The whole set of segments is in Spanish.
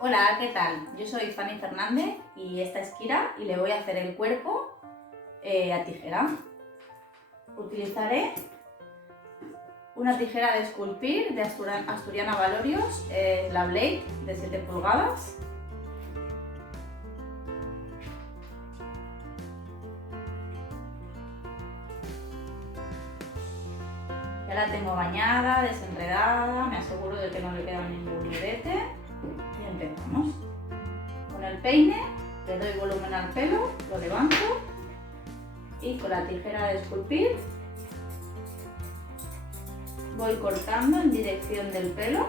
Hola, ¿qué tal? Yo soy Fanny Fernández y esta es Kira y le voy a hacer el cuerpo a tijera. Utilizaré una tijera de esculpir de Asturiana Valorios, la Blade de 7 pulgadas. Ya la tengo bañada, desenredada, me aseguro de que no le queda ningún nudete y empezamos. Con el peine le doy volumen al pelo, lo levanto y con la tijera de esculpir voy cortando en dirección del pelo.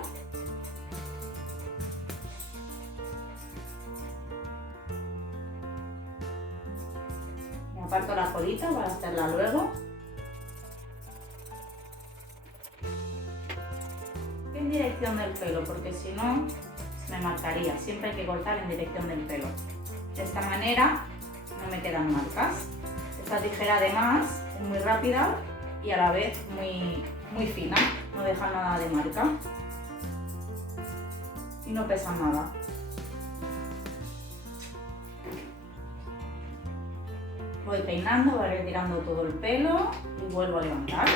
Me aparto la colita para hacerla luego. En dirección del pelo, porque si no se me marcaría. Siempre hay que cortar en dirección del pelo. De esta manera no me quedan marcas. Esta tijera además es muy rápida y a la vez muy fina, no deja nada de marca y no pesa nada. Voy peinando, voy retirando todo el pelo y vuelvo a levantar.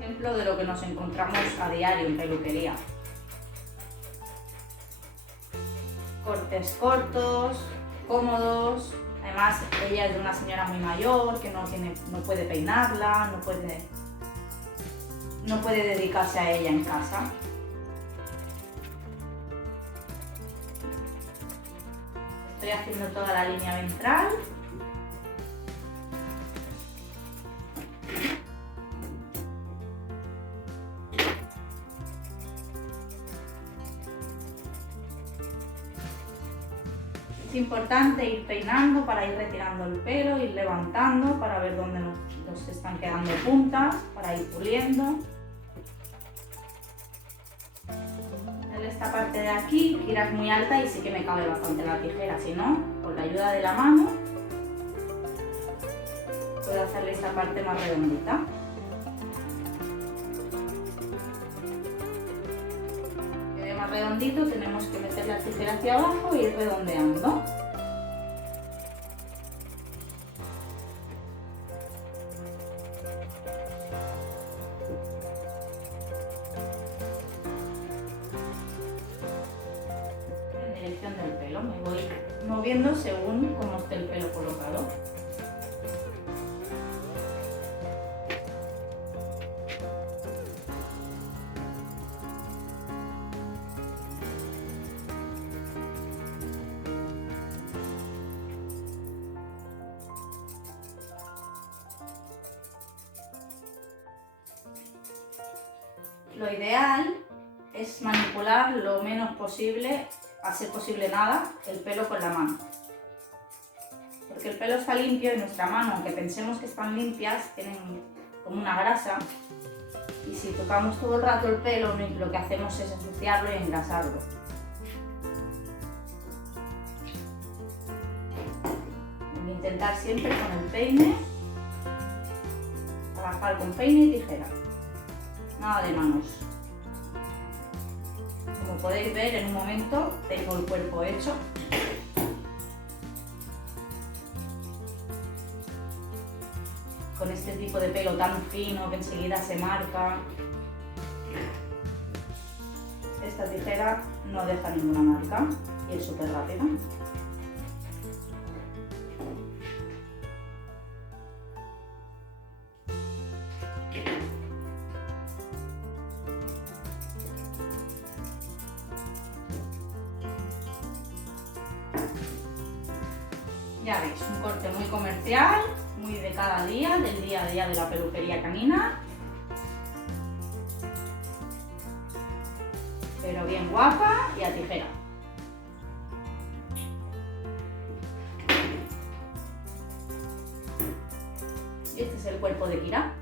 Ejemplo de lo que nos encontramos a diario en peluquería. Cortes cortos, cómodos. Además, ella es de una señora muy mayor que no puede peinarla, no puede dedicarse a ella en casa. Estoy haciendo toda la línea ventral. Es importante ir peinando para ir retirando el pelo, ir levantando para ver dónde nos están quedando puntas, para ir puliendo. Esta parte de aquí, Kira es muy alta y sí que me cabe bastante la tijera, si no, con la ayuda de la mano puedo hacerle esta parte más redondita. Más redondito, tenemos que meter la tijera hacia abajo e ir redondeando. En dirección del pelo, me voy moviendo según cómo esté el pelo colocado. Lo ideal es manipular lo menos posible, a ser posible nada, el pelo con la mano. Porque el pelo está limpio y nuestra mano, aunque pensemos que están limpias, tienen como una grasa. Y si tocamos todo el rato el pelo, lo que hacemos es ensuciarlo y engrasarlo. Voy a intentar siempre con el peine, trabajar con peine y tijera. Nada de manos. Como podéis ver, en un momento tengo el cuerpo hecho. Con este tipo de pelo tan fino que enseguida se marca. Esta tijera no deja ninguna marca y es súper rápida. Ya veis, un corte muy comercial, muy de cada día, del día a día de la peluquería canina. Pero bien guapa y a tijera. Y este es el cuerpo de Kira.